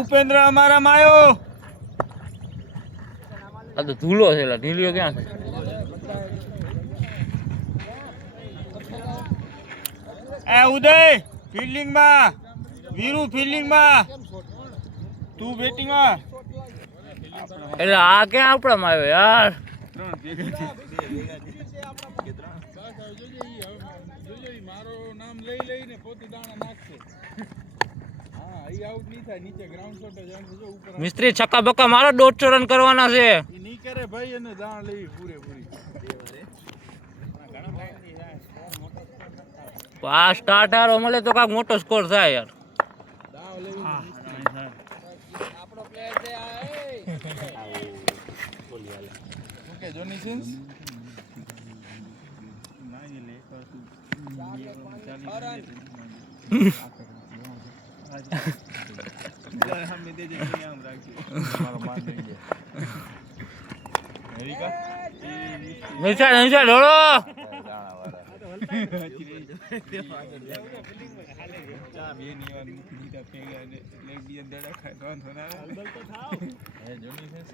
ઉપેન્દ્ર અમારા માયો આ તો ધૂલો છે ઢીલીઓ ક્યાં છે ઉદય ફિલ્ડિંગ માં વીરુ ફિલ્ડિંગ માં તું બેટિંગ માં એટલે આ ક્યાં આપણામાં આવ્યો યાર મારું નામ લઈ લઈને પોતે દાણા નાખશે હા ઈ આઉટ નહીં થાય નીચે ગ્રાઉન્ડ શોટ જ ઉપર મિસ્ત્રી છક્કા બક્કા મારો 150 રન કરવાના છે ઈ નહીં કરે ભાઈ એને દાણ લેવી પૂરેપૂરી આ સ્ટાર્ટ હારો મળે તો કાંઈક મોટો સ્કોર થાય યાર દાવ લેવી આપણો પ્લેયર છે આ ઓકે જોની સિન્સ નીચે ઢોળો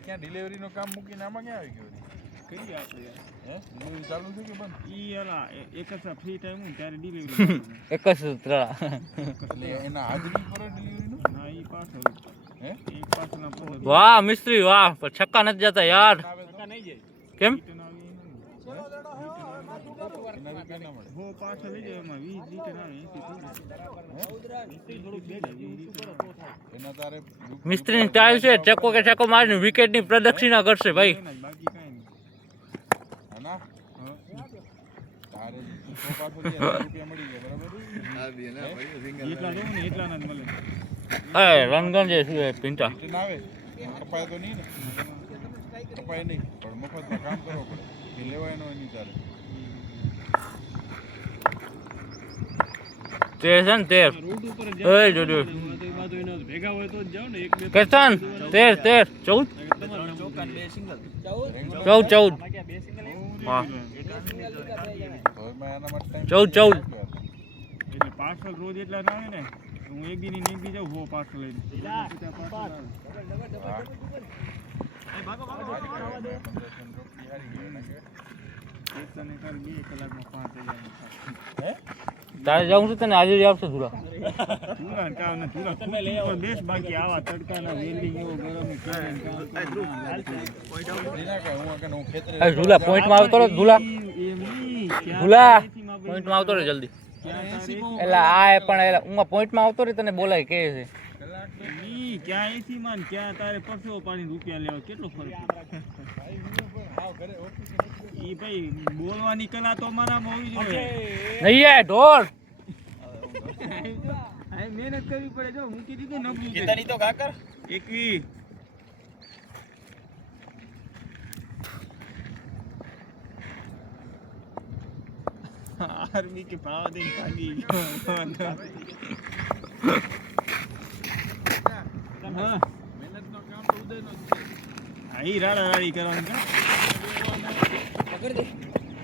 ક્યાં ડિલિવરી નું કામ મૂકીને આમાં ક્યાં આવી ગયો કઈ આપણે ડિલિવરી ચાલુ છે કે બંધ ઈ એલા એક જ ફ્રી ટાઈમ હું ત્યારે ડિલિવરી એક જ ત્રળા એના હાજરી પર ડિલિવરી નું ના ઈ પાછળ હે એક પાછળના વાહ મિસ્ત્રી વાહ પણ છક્કા નથી જતા યાર છક્કા નહીં જાય કેમ પાછળ લઈ જાય એમાં 20 લીટર આવે એના તારે મિસ્ત્રીની સ્ટાઇલ છે ચક્કો કે ચક્કો મારીને વિકેટની પ્રદક્ષિણા કરશે ભાઈ બાકી કાઈ નહીં હના તારે પાછળ રૂપિયા મળી જાય બરાબર હા બે ના ભાઈ એટલા દેવું ને એટલા ના જ મળે એ રનગન જે છે પિંટા ના આવે કપાય તો નહીં ને કપાય નહીં પણ મફતમાં કામ કરવો પડે એ લેવાય નો એની તારે તેર છે ને તેર એ જોજો ભેગા હોય તો જ જાવ ને એક બે કેતન તેર 14 14 હા 14 એટલે પાર્સલ રોજ એટલા ના આવે ને હું એક દી ની એક દી જાઉં હો પાર્સલ લઈને તારે જાઉં છું તને આજે જ આવશે ધુલા દેશ બાકી આવા તડકાના વેલ્ડિંગ એવો ગરમ ધુલા પોઈન્ટમાં આવતો રહે ધુલા ધુલા પોઈન્ટમાં આવતો રહે જલ્દી એટલે આ પણ હું પોઈન્ટમાં આવતો રહે તને બોલાય કે છે ક્યાં એસી માં ક્યાં તારે પરસેવો પાણી રૂપિયા લેવા કેટલો ફરક ઈ ભાઈ બોલવાની કલા તો મારામાં હોવી જોઈએ નહીં ઢોર મહેનત કરવી પડે જો મૂકી દીધું નબળું કેતાની તો કાકર એકવી આર્મી કે ભાવ દઈને ભાગી હા મહેનત નો કામ તો ઉદય નો આઈ રાડા રાડી કરવાનું કા પકડ દે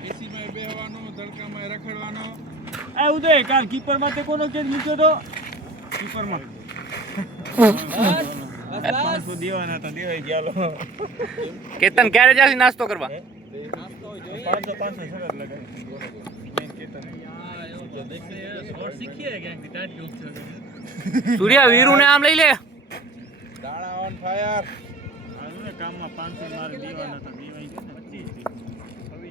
એસી માં બેહવાનો તડકામાં રખડવાનો આ ઉદય કાલ કીપર માં તે કોનો કેસ મૂક્યો તો કીપર માં બસ દેવાના તો દેવાઈ ગયા કેતન ક્યારે જાસી નાસ્તો કરવા નાસ્તો હોય જોઈએ 500 સરસ લગાવી મેં કેતન શોર્ટ શીખીએ ક્યાંક ટાટ જોક છે સૂર્યા વીરુ ને આમ લઈ લે દાણા ઓન ફાયર આને કામમાં 500 મારે દેવાના હતા દેવાઈ ગયા ને 25 હવે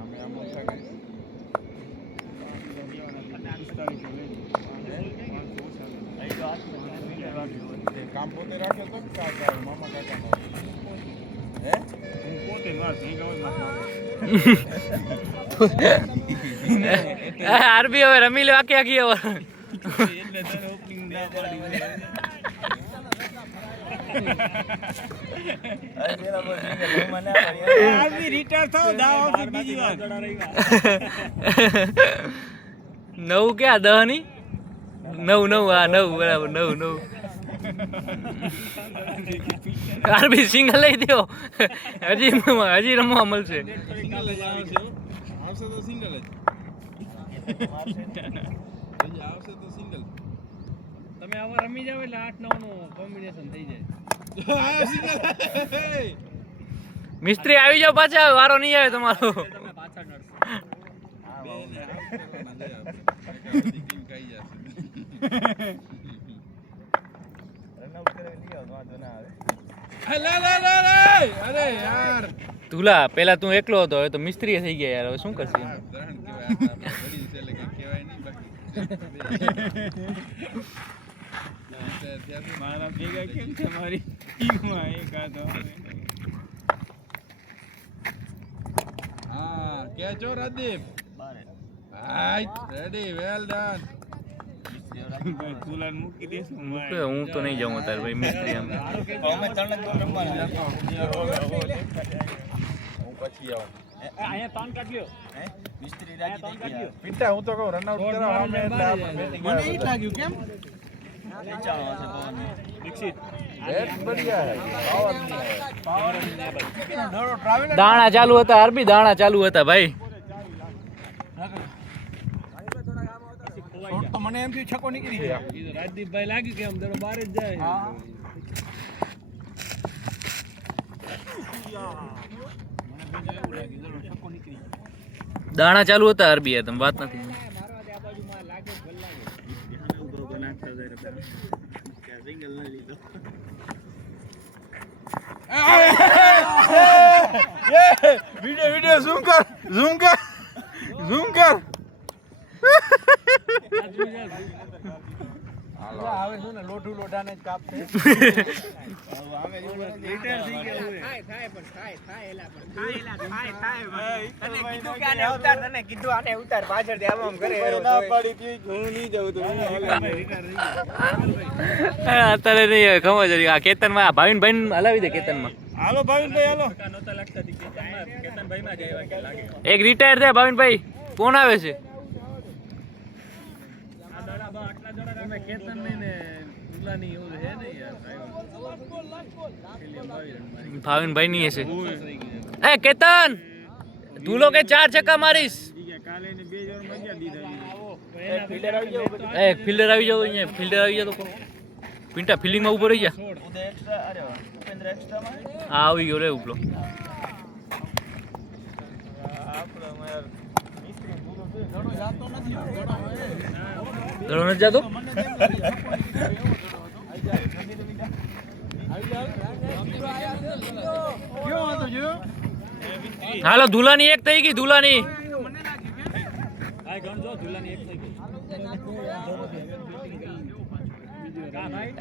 આમે આમ ઓછા કરી કામ પોતે રાખે તો કાકા મામા કાકા હે હું પોતે માર ભેગા હોય આરબી હવે રમી લે આખી આખી હવે એટલે તારે ઓપનિંગ ના પાડી આરબી રિટાયર થાવ દાવ આવશે બીજી વાર નવ ક્યાં 10 ની 9 હા 9 બરાબર 9 આરબી સિંગલ લઈ દો હજી રમવા મળશે આવશે તો સિંગલ જ હજી આવશે તો સિંગલ તમે આવા રમી જાવ એટલે 8-9 નું કોમ્બિનેશન થઈ જાય. મિસ્ત્રી આવી જાવ પાછા, વારો નહીં આવે તમારો. તમે પાછા નડશો. અરે યાર તુલા પેલા તું એકલો હતો, હવે તો મિસ્ત્રી થઈ ગયા યાર, હવે શું કરશે? મારા ભેગા કેમ છે મારી ટીમમાં એક આધો હા કેચો Rajdeep right ready well done તુલાન મૂકી દેશું હું તો નહીં જાઉં તારે ભાઈ, મિસ્ત્રી આમ હું પછી આવું અહીંયા ત્રણ કાઢ્યો. મિસ્ત્રી રાજી થઈ ગયા પિંટા હું તો કહું રન આઉટ કરાવ અમે એટલે આપણે બેટિંગ મને ઈ લાગ્યું કેમ દીક્ષિત બેટ બઢિયા હે પાવર નહીં આવે દાણા ચાલુ હતા, અરબી દાણા ચાલુ હતા ભાઈ. શોટ તો મને એમ થયું છક્કો નીકળી ગયા ઈ તો રાજદીપભાઈ લાગ્યું કે આમ દડો બહાર જ જાય. દાણા ચાલુ હતા અરબી, યાર તમે વાત નથી. વિડિયો વિડિયો ઝૂમ કર આવે શું ને લોઢું લોઢાને જ કાપશે અત્યારે નહીં હવે ખબર છે. આ કેતનમાં ભાવિન ભાઈ હલાવી દે કેતનમાં. હાલો ભાવિનભાઈ હાલો નહોતા લાગતા કેતનભાઈમાં જ આવ્યા કે લાગે. એક રિટાયર થયા ભાવિનભાઈ, કોણ આવે છે? આ દડા બા આટલા દડા તમે કેતન નહીં ને દુલાની એવું છે ને યાર. ભાવિનભાઈ ની હશે. એ કેતન, તું લોકો 4 છક્કા મારીશ. કાલે ને 2 જોર મજા દીધા એ ફિલ્ડર આવી જાવ, અહીંયા ફિલ્ડર આવી જાવ તો પિંટા ફિલ્ડિંગમાં ઉભો રહી જા. હા આવી ગયો રે ઉપલો. દડો નથી જાતો. હાલો ધુલાની એક થઈ ગઈ, ધુલાની. આ ગણજો દુલાની એક થઈ ગઈ.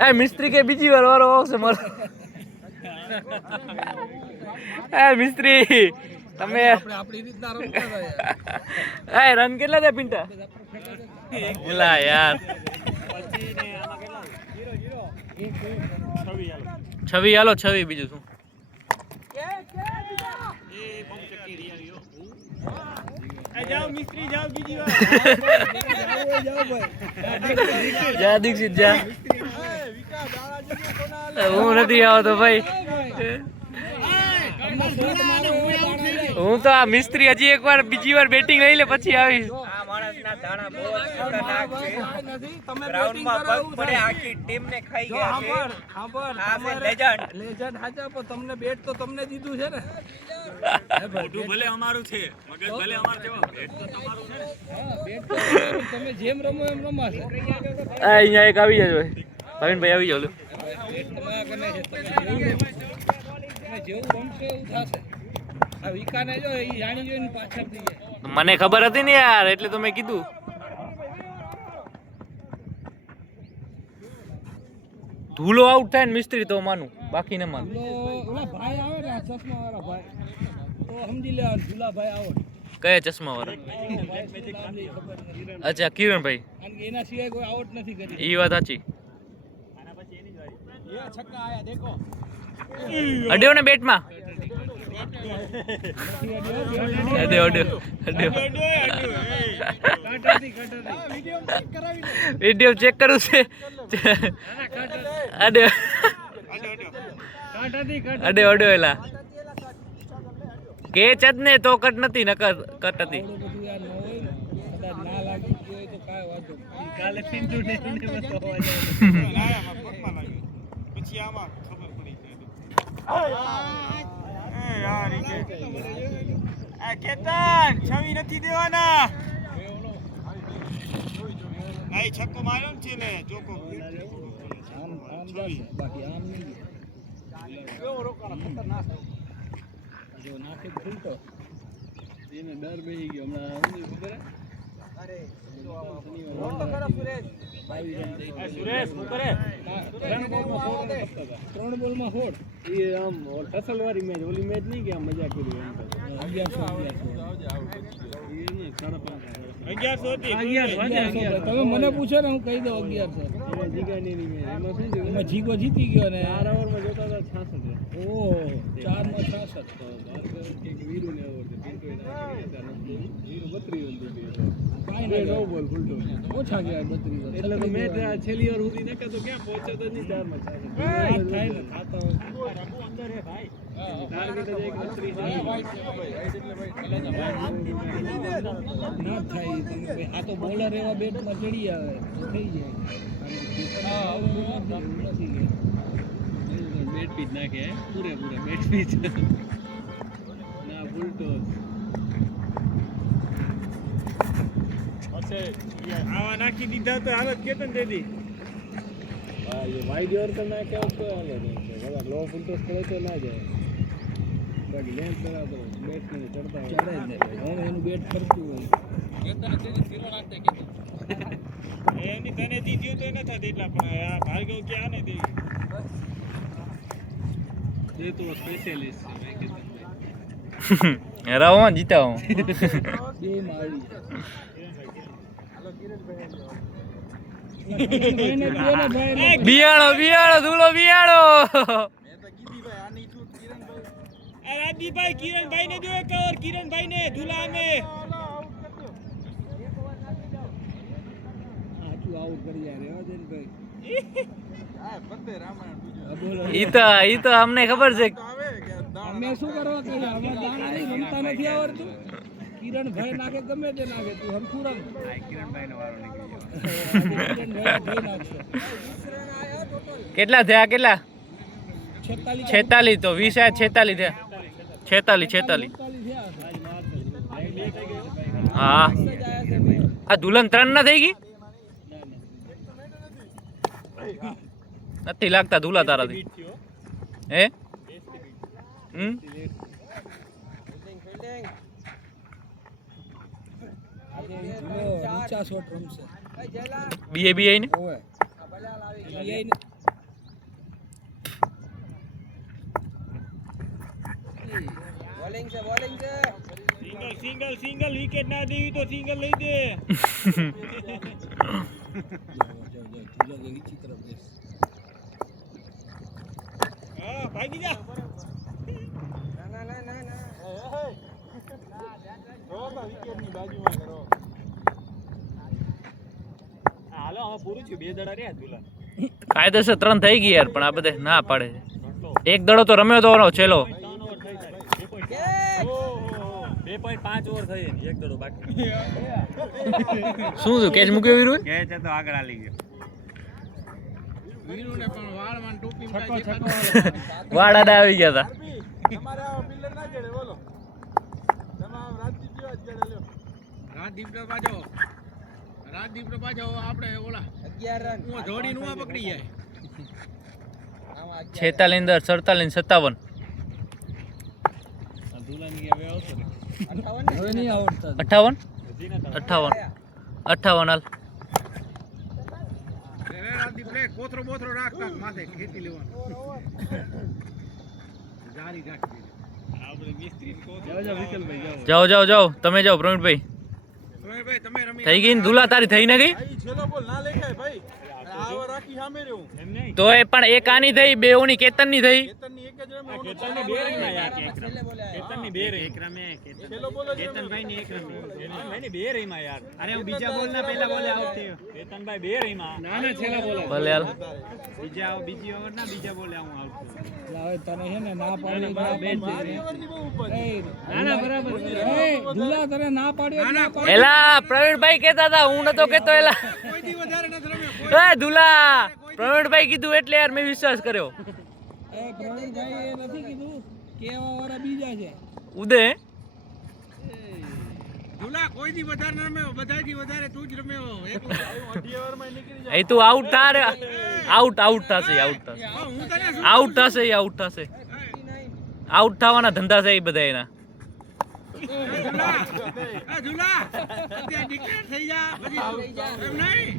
એ મિસ્ત્રી કે બીજી વાર વારો આવશે મારો. એ મિસ્ત્રી તમે આપણી રીતના રમતા હતા એ રન કેટલા થયા પિંટા? બોલા યાર 26 હાલો 26 બીજું શું. જાઓ મિસ્ત્રી જાઓ બીજી વાર જા દીક્ષિત જા. હું નથી આવતો ભાઈ, હું તો આ મિસ્ત્રી હજી એકવાર બીજી વાર બેટિંગ લઈ લે પછી આવીશ. તમને બેટ તો તમને દીધું છે ને. ભલે અમારું છે, મગજ ભલે અમાર જેવો, બેટ તો તમારું છે. બેટ તો તમે જેમ રમો એમ રમાશે. અહીંયા એક આવી જાય ભાવિનભાઈ, આવી જાવ. બેટ તમારા કને છે, તમે જેવું રમશો એવું થશે. આ વિકાને જો એ જાણી જોઈને પાછળ થઈ જાય. મને ખબર હતી ને યાર, એટલે તો મેં કીધું. ધૂલો આઉટ થાય ને મિસ્ત્રી તો માનું, બાકી ન માનું. ઓલા ભાઈ આવે ને, આ ચશ્મા વાળા ભાઈ, તો સમજી લે ધુલા ભાઈ આવો. કયા ચશ્મા વાળા? અચ્છા કિરણભાઈ, કારણ કે એના સિવાય કોઈ આઉટ નથી કરી. એ વાત સાચી. છક્કા આયા દેખો. અડ્યો ને બેટમાં. અડ્યો વિડીયો ચેક કરું છે. અડ્યો એલા કેચ જ ને તો કટ નથી નકર કટ હતી. આવડું બધું યાર ન હોય ને કદાચ ના લાગી ગયું હોય તો કાંઈ વાંધો નહીં. કાલે પિન્ટુ ને એને બતાવવા જાય. આમાં પગમાં લાગ્યું. પછી આમાં ખબર પડી ગઈ. એ યાર ઈ કે આ કેતન છવી નથી દેવાના. નહીં છક્કો માર્યો ને છેલે જોકો આમ જશે, બાકી આમ નહીં. કેવો રોકાણો ખતરનાક. જો નાખે ફૂલતો એને ડર બેસી ગયો હમણાં શું ખબર હે? સુરેશ શું કરે? 3 બોલમાં 16. એ આમ ટસલવાળી મેચ ઓલી મેચ નહીં કે આમ મજા કરી એમ. 1100 હતી. 1100 તમે મને પૂછો ને હું કહી દઉં 1100. જીગાની મેચ એમાં શું થયું? એમાં જીગો જીતી ગયો ને 4 ઓવરમાં જોતા હતા 66. ઓહો 4 માં 66. વીરુ ને ઓવર પિન્ટુ વીરુ 32 કાઈ નહીં નો બોલ ફૂલતો ઓછા ગયા 32 એટલે તો મેચ છેલ્લી ઓવર સુધી નકે તો ક્યાં પહોંચે તો નહીં 4 માં 66 થાય ને ખાતા અંદર હે ભાઈ ટાર્ગેટ જ એક 32 ના થાય આ તો બોલર એવા બેટમાં ચડી આવે તો થઈ જાય હા નથી બેટ પીચ નાખે પૂરેપૂરા બેટ પીચ ના ફૂલતો આવા નાખી દીધા તો હાલત કેતન દેદી. હા એ વાઈડ ઓવર તો નાખ્યા તો હાલે નહીં બધા લો ફૂલતો કરે તો ના જાય બાકી લેન્થ કરાતો બેટ ને ચડતા ચડે જ નહીં હવે એનું બેટ ફરતું હોય કેતન તેની ઝીરો નાખતે કેતન એમની તને દીધું તો ન થતી એટલા પણ આ ભાર્ગવ ક્યાં ને દેવી એ તો સ્પેશિયલિસ્ટ છે ભાઈ કેતન હરાવો જીતા હું. બે મારી બિયાણો બિયાણો ધૂલો બિયાણો. આ રાજદીપભાઈ કિરણભાઈ ને દો એક ઓવર કિરણભાઈ ને ધુલા ને આટલું આઉટ કરી જાય રેવા દે ને ભાઈ આ પતે રામાયણ ઈ તો અમને ખબર છે. અમે શું કરવા કહીએ અમે જાણે નહીં રમતા નથી આવડતું કિરણભાઈ નાખે ગમે તે નાખે તું હમખું રમ કિરણભાઈ નો વારો નીકળી ગયો કિરણભાઈ નાખશે કેટલા થયા કેટલા 46 46 તો 20 આ 46 થયા 46 હા આ દુલ્હન 3 ના થઈ ગઈ નથી લાગતા ધૂલા તારાથી હે ઊંચા શોટ રમશે બીઆઈ ને ઓય બોલિંગ છે સિંગલ વિકેટ ના દેવી તો સિંગલ લઈ દે. હા ભાગી જા. વિકેટ ની બાજુમાં કરો. હાલો હવે પૂરું થયું 2 દડા રહ્યા ધુલા. કાયદેસર 3 થઈ ગઈ યાર પણ આ બધે ના પાડે છે. એક દડો તો રમ્યો તો છેલ્લો 2.5 ઓવર થઈ ને એક દડો બાકી. શું થયું કેચ મૂક્યો વીરુ કેચ તો આગળ આલી ગયો. વીરુ ને પણ વાળમાં ટોપી માં વાડાડા આવી ગયા હતા. તમારે આ બિલ્ડર ના જડે બોલો. તમામ રાજદીપ જેવા જ જડે લ્યો. રાજદીપ ને પાછો આપણે ઓલા 11 રન હું જોડી નું પકડી જાય. 46 અંદર 47 57 ધુલાની કે હવે આવશે 58 હવે નહીં આવડતા 58 58 હાલ રાજદીપ લે કોથરો બોથરો રાખતા માથે ખેતી લેવાનું. જારી રાખી આપણે મિસ્ત્રી કોથરો જાઓ વિકલભાઈ જાઓ તમે જાઓ પ્રવીણભાઈ ભાઈ તમે રમી થઈ ગઈ ને ધૂલા તારી થઈ ન ગઈ ભાઈ છેલ્લો બોલ ના લેખાય ભાઈ. આવા રાખી સામે રહ્યો એમ નહીં. તો એ પણ એક આની થઈ બે ઓની કેતન ની થઈ કેતનની એક એક જ રમે કેતનની બે રમ્યા યાર કેતનની બે રમી એક રમે છેલ્લો બોલ કેતનભાઈની એક રમી કેતનભાઈની બે રમ્યા યાર અરે હું બીજા બોલના પહેલા બોલે આઉટ થયો કેતનભાઈ બે રમ્યા ના ના છેલ્લા બોલ ભલે હાલ બીજી ઓવર ના બીજા બોલે હું આઉટ થયો લાવે તને હે ને ના પાડી ના બેન ના ના બરાબર ધુલા તને ના પાડ્યો ના પાડી એલા પ્રવીણભાઈ કહેતા હતા હું નતો કહેતો એલા કોઈ દી વધારે નથી રમ્યો એ ધુલા પ્રવીણભાઈ કીધું એટલે યાર મેં વિશ્વાસ કર્યો એ પ્રવીણભાઈ એ નથી કીધું કેવા વાળા બીજા છે ઉદય દુલા કોઈ દી વધારે ન રમ્યો બધાથી વધારે તું જ રમ્યો એક અઢી ઓવરમાં નીકળી જાય એ તું આઉટ થારે આઉટ થશે આઉટ થશે હું તને શું આઉટ થશે આઉટ થવાના ધંધા છે એ બધા એના દુલા અત્યારે ડિક્લેર થઈ જા પછી એમ નહીં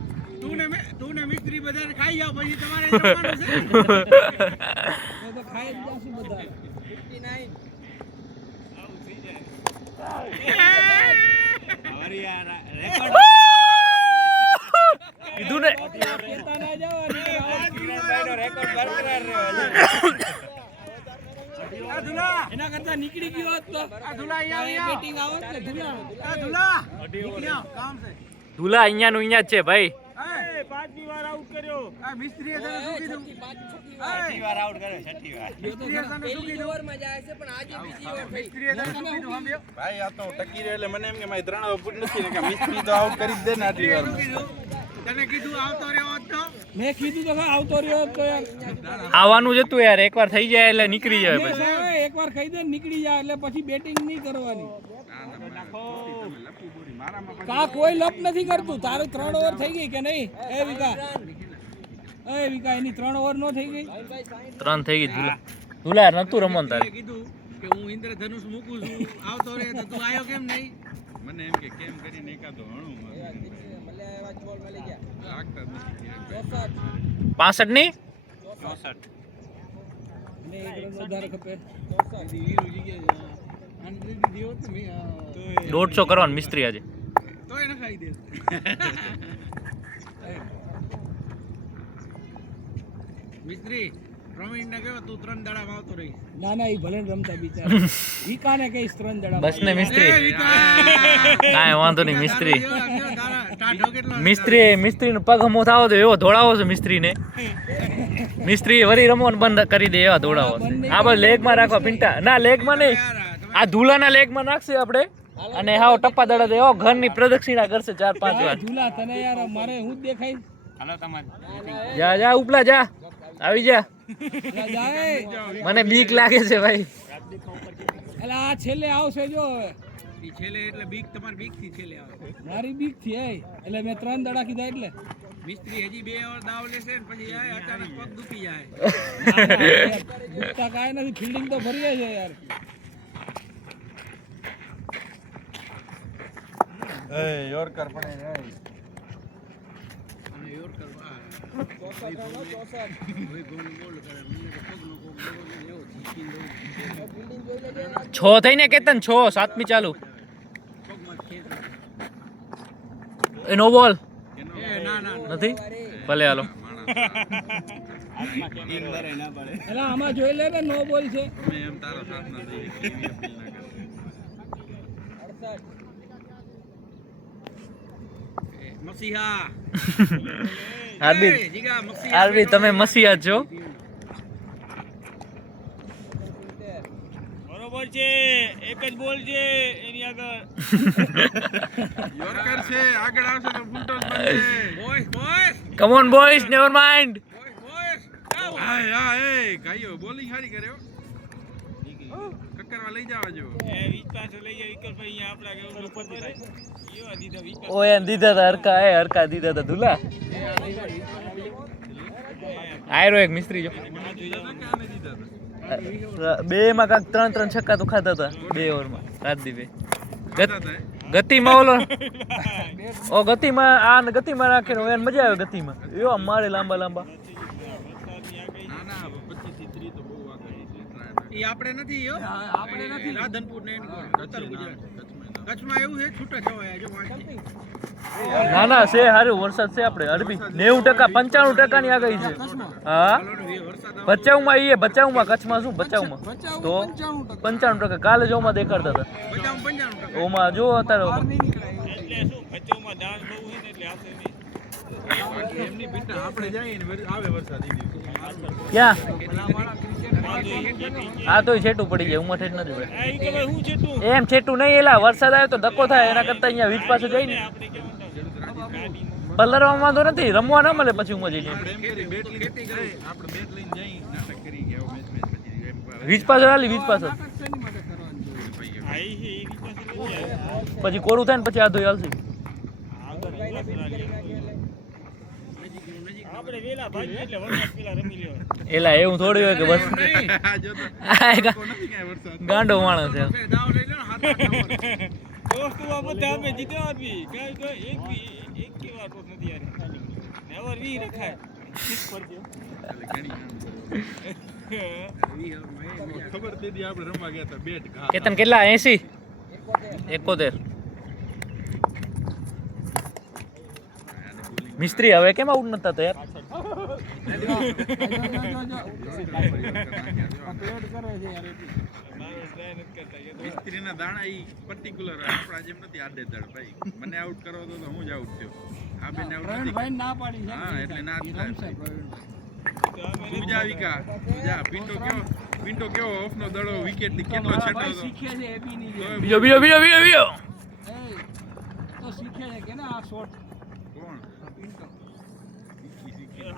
તું ને મિસ્ત્રી બધાને ખાઈ જાવ પછી તમારે રમવાનું છે તો ખાઈ જ જાશું બધા 59 અરે યાર કીધું ને કેતા ના જવાની રેકોર્ડ બરકરાર રહ્યો દુલા એના કરતા નીકળી ગયો હોત તો દુલા અહીંયા બેટિંગ આવત ને ધુલા દુલા નીકળ્યો કામ છે ધુલા અહીંયાનું અહીંયા જ છે ભાઈ એ પાંચમી વાર આઉટ કર્યો આ મિસ્ત્રીએ તને શું કીધું છઠ્ઠી વાર આઉટ કર્યો છઠ્ઠી વાર મિસ્ત્રીએ તને શું કીધું ઓવરમાં જાય છે પણ આજે બીજી ઓવર થઈ મિસ્ત્રીએ તને શું કીધું સાંભળ્યો ભાઈ આ તો ટકી રહે એટલે મને એમ કે મારી 3 ઓવર પૂરી નથી ને કે મિસ્ત્રી તો આઉટ કરી જ દે ને આટલી વાર તને કીધું આવતો રહ્યો હોત તો મેં કીધું તો ખરા, આવતો રહ્યો હોત તો યાર આવવાનું જ હતું યાર એકવાર થઈ જાય એટલે નીકળી જાય મેં પછી સાહેબ એકવાર ખાઈ દે ને નીકળી જાય એટલે પછી બેટિંગ નહીં કરવાની કા કોઈ લપ નથી કરતું તારું 3 ઓવર થઈ ગઈ કે નહીં એ વિકા એની 3 ઓવર નો થઈ ગઈ 3 થઈ ગઈ ધુલા ધુલા યાર નતું રમવાનું તારે કીધું કે હું ઇન્દ્રધનુષ મૂકું છું આવતો રહે તો તું આવ્યો કેમ નહીં મને એમ કે કેમ કરીને એકાદો હણું લાગતા જ નથી 65 ની 64 અને એક રન વધારે ખપે વીરુ જગ્યા આને દીધી હોત ને 150 કરવાનું મિસ્ત્રી આજે તોય ન ખાઈ દે મિસ્ત્રી પ્રવીણ ને કહ્યો તું 3 દાડામાં આવતો રહી ના ના એ ભલે ને રમતા બિચારા વિકાને કહીશ 3 દડા બસ ને મિસ્ત્રી કાંઈ વાંધો નહીં મિસ્ત્રી ટાઢો કેટલો મિસ્ત્રીનો પગ હમો થાવો તો એવો ધોળાવો છે મિસ્ત્રીને મિસ્ત્રી વરી રમવાનું બંધ કરી દે એવા ધોળાવો છે આ બસ લેગમાં રાખવા પિંટા ના લેગમાં નહીં આ ધૂલાના લેગમાં નાખશે આપણે અને હાવ ટપ્પા દડા દે એવો ઘરની પ્રદક્ષિણા કરશે 4-5 વાર ઝૂલા તને યાર મારે હું જ દેખાય જા જા ઉપલા જા આવી જા લા જાય મને બીક લાગે છે ભાઈ એટલે આ છેલ્લે આવશે જો હવે છેલ્લે એટલે બીક તમારી બીક થી છેલ્લે આવે મારી બીક થી એટલે મેં 3 દડા કીધા એટલે મિસ્ત્રી હજી 2 ઓવર દાવ લેશે ને પછી આય અચાનક પગ દુખી જાય દુખતા કાંઈ નથી ફિલ્ડિંગ તો ફરીએ છે યાર એ યોરકર પણ એ અને યોર કરવા હવે ગોલ ગોલ કરે મને તો પગનો કોક દેવો ને એવો જીકીને દઉં 6 થઈને કેતન 6 7મી ચાલુ પગમાં ખેંચ એ નો બોલ એ ના ના નથી ભલે હાલો એટલે આમાં જોઈ લે ને નો બોલ છે તમે એમ તારો સાથ ના દઈએ કે એની અપીલ ના કરે મસીહા આરબી જીગા મસીહા આરબી તમે મસીહા છો બરોબર છે એક જ બોલ છે એની આગળ યોરકર છે આગળ આવશે તો ફૂટોસ બનશે boys boys come on boys never mind boys હા એ ગાયો બોલિંગ હારી કર્યો કક્કરવા લઈ જવા જો એ વિકાસ લઈ જાય વિકલ ભાઈ અહીંયા આપડા કેવું ઉપર થાય યો દીધા વિકાસ ઓય દીધા તા હરકા દીધા તા ધુલા આયરો એક મિસ્ત્રી જો બે માં કાક 3 છક્કા તો ખાતા હતા 2 ઓવરમાં રાજદીપે ગતિમાં ઓલો ઓ ગતિમાં રાખીને એને મજા આવે ગતિમાં યો આમ મારે લાંબા ના ના 25 થી 30 તો બહુ આગળ છે એ આપણે નથી યો આપણે નથી રાધનપુર ને ઉત્તર ગુજરાત કચ્છમાં એવું છે છૂટા છવાયા જો વાંચી ના ના છે સારું વરસાદ છે આપણે અરબી 90% 95% ની આગાહી છે હા ભચાઉમાં ઈ ભચાઉમાં કચ્છમાં શું ભચાઉમાં તો 95% કાલે જો માં દેખાડતા હતા 95% ઓમાં જો અત્યારે એટલે શું બચ્ચોમાં ડાન્સ બહુ છે ને એટલે આવશે નહીં એમની પિંટા આપણે જઈએ ને આવે વરસાદ ઈ દિવસે ક્યાં આ તો છેટું પડી જાય ઉમર જ નથી ભાઈ આ ઈ કે ભાઈ હું છે તું એમ છેટું નહીં એલા વરસાદ આવે તો ધક્કો થાય એના કરતા અહીંયા વીજ પાસે જઈ ને આપણે કેવું પલરવામાં વાંધો નથી રમવા ના મળે પછી ઉમર જઈને આપણે એમ કરી બેટ લઈને જાય આપણે બેટ લઈને જઈ નાટક કરી કે આવો મેચ પછી એમ વીજ પાસે હાલી વીજ પાસે આઈ છે ઈ રીતે પછી કોરું થાય ને પછી આ ધોઈ હાલશે આપણે વેલા ભાગી એટલે વરસાદ પેલા રમી લ્યો એલા એવું થોડી હોય કે બસ આ જો તો આ નથી કાંઈ વરસાદ ગાંડો માણસ છે દાવ લઈ લે ને હાથ દોસ્તો આ બધા અમે જીત્યા બી એક કી વાર તો નથી યાર નેવર વી રખાય ખબર દીધી આપણે રમવા ગયા હતા બેટ ઘા કેતન કેટલા 80 71 મિસ્ત્રી હવે કેમ આઉટ નતા તો યાર મિસ્ત્રીના દાણા ઈ પર્ટિક્યુલર આપણા જેમ નથી આડે ધડ ભાઈ મને આઉટ કરો તો હું જ આઉટ થયો આ બેને આઉટ નથી ભાઈ ના પાડી છે હા એટલે ના જ થાય તું જા વિકા તું જા પિન્ટો કેવો ઓફ નો દડો વિકેટ ની કેટલો છેટો હતો શીખે છે એ બી નહીં બીજો બીજો બીજો બીજો બીજો તો શીખે છે કે ના આ શોટ કોણ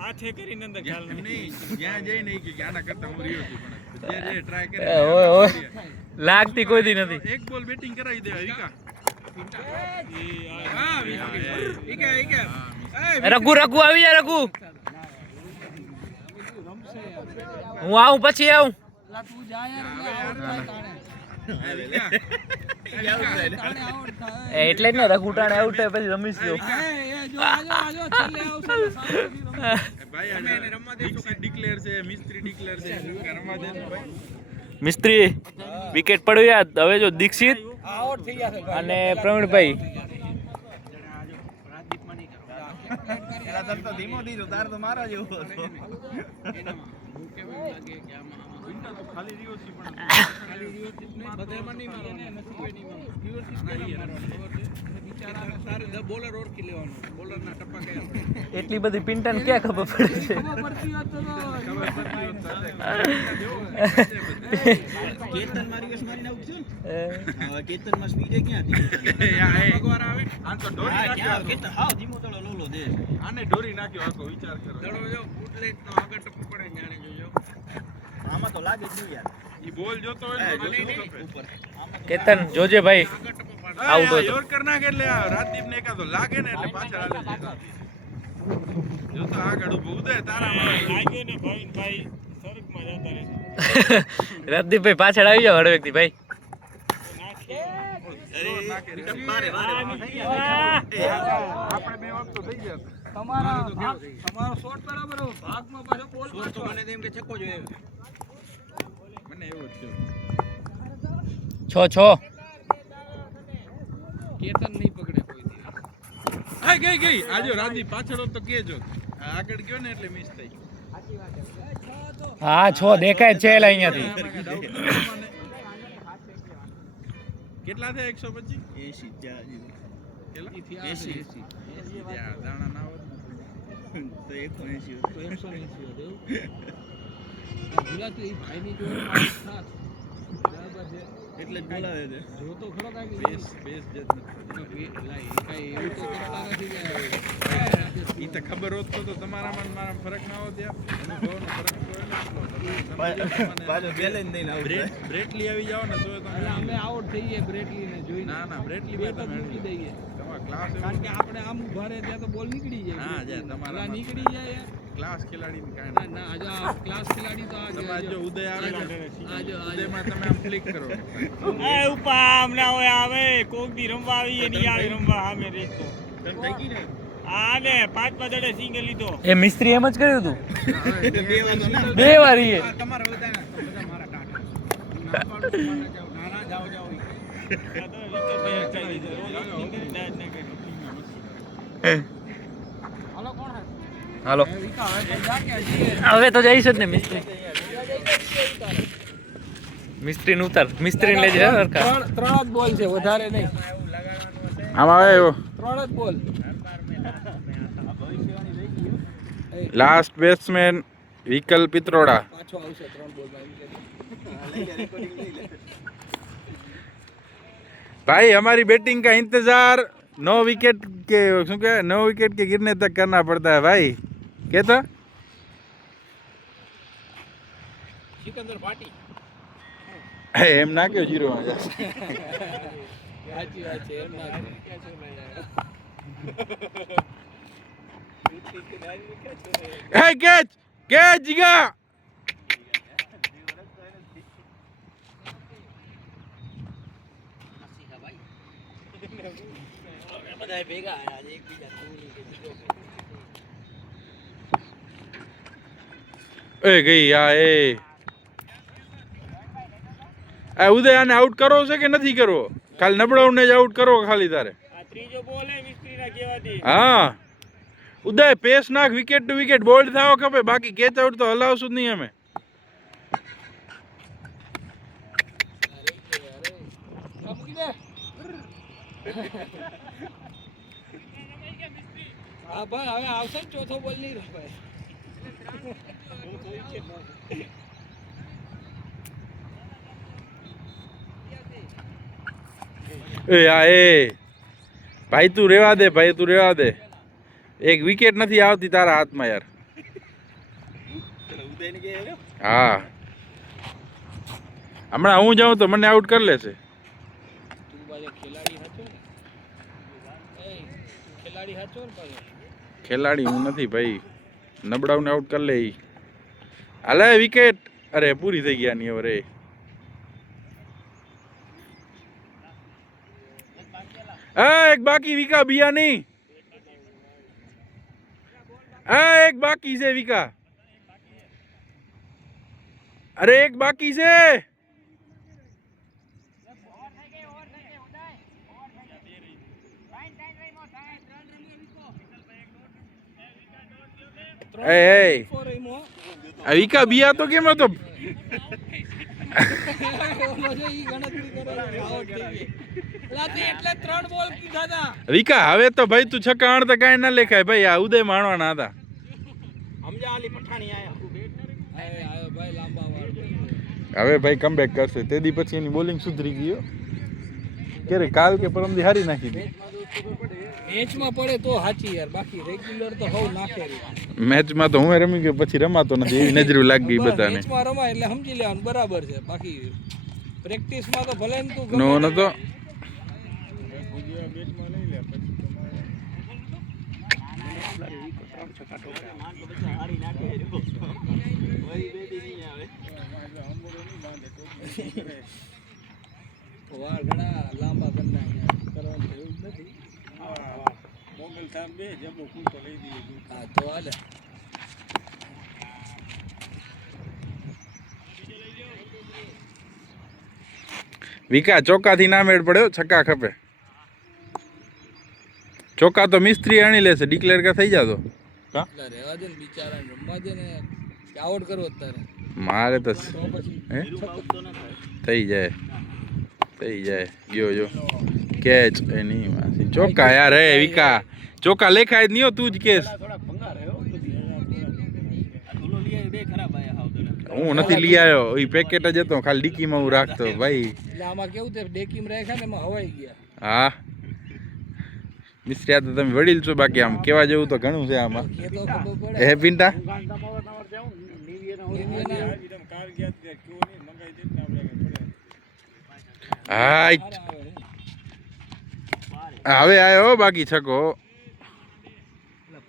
હાથે કરીને અંદર ખ્યાલ એમ નહીં જ્યાં જઈ ને કે આના કરતા હું રહ્યો છું પણ જે ટ્રાય કરે ઓય ઓય લાગતી કોઈ દી નથી એક બોલ બેટિંગ કરાવી દેવા વિકા રઘુ રઘુ આવી જા રઘુ હું આવું પછી આવું લા તું જા યાર તાણે આઉટ થાય એટલે જ ને રઘુ ટાણે આઉટ થાય પછી રમીશ લો એ જો આજો છેલ્લે આવશે ભાઈ અમે એને રમવા દેશું ડિક્લેર છે મિસ્ત્રી ડિક્લેર છે રમવા દેજો ભાઈ મિસ્ત્રી વિકેટ પડ્યો હવે જો દીક્ષિત આઉટ થઈ ગયા છે અને પ્રવીણભાઈ એલા તર તો ધીમો દીધો તાર તો મારા જેવો હતો ખાલી રહ્યો છે પણ બધામાં નહીં મારો નથી કોઈ નહીં મારો બિચારા તારે બોલર ઓળખી લેવાનો બોલરના ટપ્પા કયા એટલી બધી પિંટન ક્યાં ખબર પડે છે ખબર પડતી હોત તો કેતન મારી વસ મારીને આઉટ છું એ, હવે કેતન માં સ્પીડ ક્યાં હતી ભગવાન આવે આ તો ઢોરી નાખ્યો કેતન હાવ ધીમો તળો લોલો દે આને ઢોરી નાખ્યો આખો વિચાર કરો દડો જો ફૂટલેટ નો આગળ ટપ્પો પડે જાણે જોજો આમાં તો લાગે જ નહીં યાર ઈ બોલ જોતો હોય ને ઉપર કેતન જોજે ભાઈ આઉટ હોય તો. યોર્કર નાખે એટલે આ રાજદીપ ને એકાદો લાગે ને એટલે પાછળ હાલે જાય જો તો આગળ ઊભો ઉદય તારા લાગ્યો ને ભાઈ સ્વર્ગમાં જતા રહેશે રાજદીપભાઈ પાછળ આવી જાવ હળવેકથી ભાઈ આપણે બે વખત તો થઈ ગયા તમારો શોટ બરાબર ભાગમાં પાછો બોલ પાછો મને તેમ કે છક્કો જોઈએ મને એવો જ છે 6-6 કેતન નહીં પકડે કોઈ દી હા ગઈ આજો રાજી પાછળ તો કેજો આગળ ગયો ને એટલે મિસ થઈ હા 6 દેખાય જ છે એલા અહીંયાથી કેટલા થયા 125 80 ત્યાં દાણા ના હોત તો 180 તો 180 હતું ગુજરાતી ભાઈની જોડે માણસ ખાસ બરાબર છે એટલે જ બોલાવે છે જો તો ખરો કાંઈ બેસ જ નથી કાંઈ એવું તો કરતા નથી કે ઈ તો ખબર હોત તો તમારામાં ને મારામાં ફરક ના હોત યાર અનુભવનો ફરક હોય ને બ્રેટલી આવી જાવ ને તો એટલે અમે આઉટ થઈએ બ્રેટલીને જોઈને ના બ્રેટલી બે તો મૂકી દઈએ તમારા ક્લાસ કારણ કે આપણે આમ ઉભા રહે ત્યાં તો બોલ નીકળી જાય હા જાય તમારા પેલા નીકળી જાય યાર ક્લાસ ખેલાડી ને ના કાંઈ ના આજે આ ક્લાસ ખેલાડી તો આજે તમે જો ઉદય આવે છે આજે ઉદયમાં તમે આમ ક્લિક કરો એ ઉપા હમણાં હોય આવે કોક દી રમવા આવી એની આવે રમવા સામે રેતો તને થઈ ગઈ ને આને 5 દડે સિંગલ લીધો એ મિસ્ત્રી એમ જ કર્યું હતું બે વાતો ના બે વાર ઈ તમારા બધા મારા કાકા ના પાડું નાના જાઓ હાલો હવે તો જઈશ જ ને મિસ્ત્રી મિસ્ત્રીને ઉતાર મિસ્ત્રીને લેજે સરકાર ત્રણ જ બોલ છે વધારે નહીં આમાં આવે એવો 3 જ બોલ લાસ્ટ બેટ્સમેન વિકલ પિત્રોડા. પાછો આવશે 3 બોલમાં भाई हमारी बैटिंग का इंतजार 9 विकेट के શું કે 9 विकेट के गिरने तक करना पड़ता है भाई. कहता સિકંદર પાટી એમ ના કયો જીરો સાચી વાત છે એમ ના હે કેચ કેચ જીગા બધા ભેગા આયા એક બીજા એ ગઈ આ એ આ ઉદય આને આઉટ કરવો છે કે નથી કરવો? ખાલી નબળાઉને જ આઉટ કરવો ખાલી તારે. આ ત્રીજો બોલ હે મિસ્ત્રીના કહેવાથી હા ઉદય પેસ નાખ વિકેટ ટુ વિકેટ બોલ્ડ થાવ ખપે બાકી કેચ આઉટ તો હલાવશું જ નહીં અમે. હા ભાઈ હવે આવશે ને ચોથો બોલ નહીં રહે ભાઈ એ આ એ ભાઈ તું રેવા દે ભાઈ તું રેવા દે એક વિકેટ નથી આવતી તારા હાથમાં યાર. હા હમણાં હું જાઉં તો મને આઉટ કરી લેશે. તું ભાઈ ખેલાડી હતો ને એ ખેલાડી હતો ને ભાઈ ખેલાડી હું નથી ભાઈ નબળાઉને આઉટ કરી લે ઈ. હાલે વિકેટ અરે પૂરી થઈ ગયા ની હવે એક બાકી વિકા બિયા નહીં એક બાકી છે વિકા અરે એક બાકી છે વિકા બિયા તો કેમ હતો એટલે 3 બોલ કીધા હતા વિકા હવે તો ભાઈ તું છક્કા આણ તો કાંઈ ના લેખાય ભાઈ આ ઉદય માણવાના હતા. સમજા આલી પઠાણી આયા ભાઈ લાંબા વાર હવે ભાઈ કમબેક કરશે તેદી પછી એની બોલિંગ સુધરી ગયો ક્યારે કાલ કે પરમદી હારી નાખી હતી મેચમાં પડે તો સાચી યાર બાકી રેગ્યુલર તો હવ નાખે મેચમાં તો હું રમી ગયો પછી રમાતો નથી એવી નજરું લાગી ગઈ બધાને. મેચમાં રમાય એટલે સમજી લેવાનું બરાબર છે બાકી પ્રેક્ટિસમાં તો ભલે ને તું નો નતો વાર ઘણા લાંબા કરના કરવાનું એવું જ નથી મોગલ સાહેબ બે જબો કૂતો લઈ દઈએ હા તો હાલે વિકા ચોકાથી ના મેળ પડ્યો છક્કા ખપે ચોકા તો મિસ્ત્રી આણી લેશે ડિક્લેર કા થઈ જાતો રહેવા દે ને બિચારા રમવા દે ને આઉટ કરો અત્યારે મારે તો પછી થઈ જાય ગયો જો કેચ એની માસી ચોકા યાર હે વિકા ચોકા લેખાય જ નહીં હો તું જ કેસ હું નથી લઈ આવ્યો એ પેકેટ જ હતો ખાલી ડીકીમાં હું રાખતો ભાઈ એટલે આમાં કેવું છે ડેકીમ રાખ્યા ને એમાં હવાઈ ગયા હા મિસ્ત્રી આ તો તમે વડીલ છો બાકી આમ કેવા જેવું તો ઘણું છે આમાં એ તો ખબર પડે હે પિન્ટા હા હવે આવ્યો બાકી છકો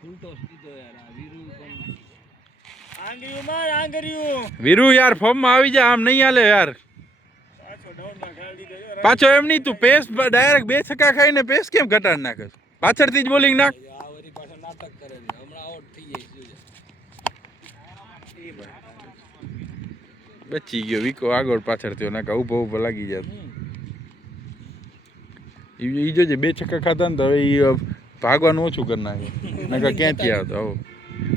ફૂલ ટોસ દીધો યાર આ વીરુ વીરુ યાર ફોર્મ માં આવી જા આમ નહીં હાલે યાર પાછો એમ નહીં તું પેસ ડાયરેક્ટ 2 છક્કા ખાઈને પેસ કેમ ઘટાડ નાખે પાછળથી જ બોલિંગ નાખ આ વરી પાછા નાટક કરે છે હમણાં આઉટ થઈ જાય છે. બચી ગયો વિકો આગળ પાછળ થયો નાકા ઊભો લાગી જાય ઈ જોજે 2 છક્કા ખાતા ને તો હવે ઈ ભાગવાનું ઓછું કરી નાખે નકર ક્યાંથી આવતો આવો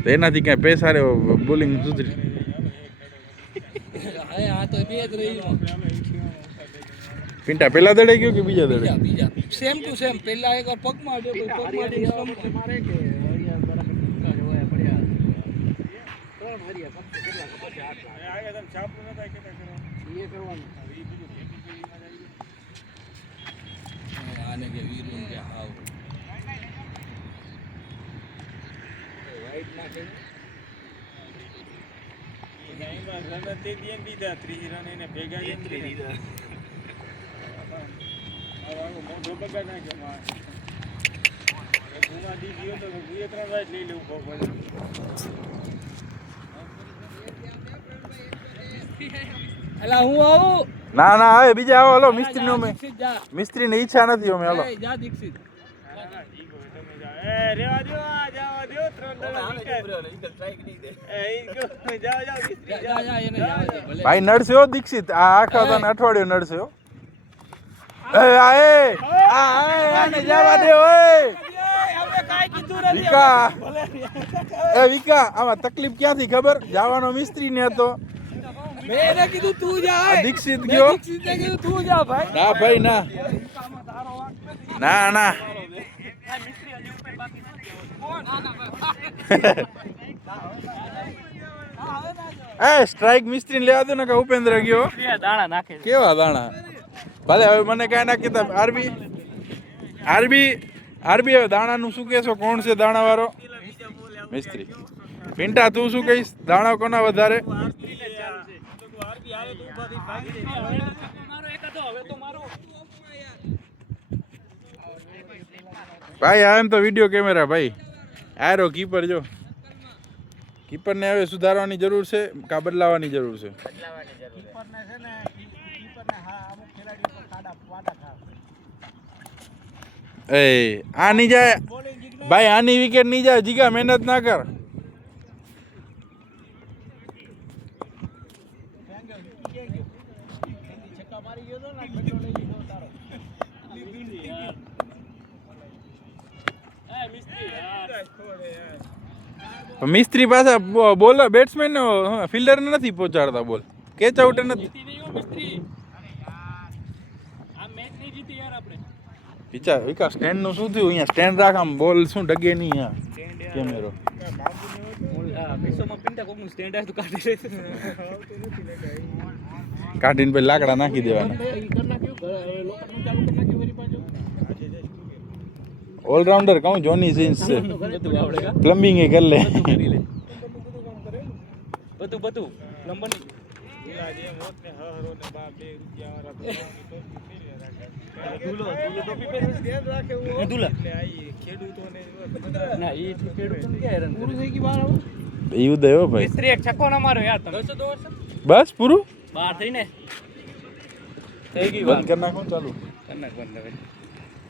તો એનાથી ક્યાંય પૈસા રે બોલિંગ સુધરી આ તો બે જ રહી પિંટા પેલા દડે ગયો કે બીજા દડે બીજા સેમ ટુ સેમ પહેલા એકવાર પગ માર્યો પછી પગ માર્યો મારે કે આને કે વીરું કે આવ વાઈટ નાખે અલા હું આવું ના ના હવે બીજા આવો હલો મિસ્ત્રી નો દીક્ષિત જા મિસ્ત્રી ની ઈચ્છા નથી અમે હલો એ જા દીક્ષિત જા જા એને જાવ દે ભલે ભાઈ નડશે હો દીક્ષિત આ આખા તને અઠવાડિયું નડશે હો આને જવા દે ઓય વિકા એ વિકા આમાં તકલીફ ક્યાંથી ખબર જવાનો મિસ્ત્રી ને હતો મેં કીધું તું જા આ દીક્ષિત ગયો દીક્ષિતે કીધું તું જા ભાઈ ના ભાઈ ના ના ના એ સ્ટ્રાઇક મિસ્ત્રી લેવા દો ને કે ઉપેન્દ્ર ગયો દાણા નાખે કેવા દાણા ભલે હવે મને કાંઈ ના કહેતા આરબી હવે દાણાનું શું કહેશો કોણ છે દાણાવાળો મિસ્ત્રી પિંટા તું શું કહીશ દાણા કોના વધારે ભાઈ આ એમ તો વિડીયો કેમેરા ભાઈ આરો કીપર જો કીપરને હવે સુધારવાની જરૂર છે કા બદલાવાની જરૂર છે એ આ નહીં જાય ભાઈ આની વિકેટ નહીં જાય જીગા મહેનત ના કર મિસ્ત્રી પાછા બોલર બેટ્સમેન ફિલ્ડર નથી પહોંચાડતા બોલ કેચ આઉટ નથી વિકાસ સ્ટેન્ડ નું શું થયું અહીંયા સ્ટેન્ડ રાખ આમ બોલ શું ડગે નહીં અહીંયા કેમેરો કાઢીને પછી લાકડા નાખી દેવાના ઓલરાઉન્ડર કહું જોની સિન્સ છે પ્લમ્બિંગ એ કરી લે બધું નંબર એ ઉદય હો ભાઈ મિસ્ત્રી એક છક્કો ના મારો યાર તમે બસ પૂરું બહાર થઈને બંધ કરી નાખો ચાલુ કરી નાખ બંધ હવે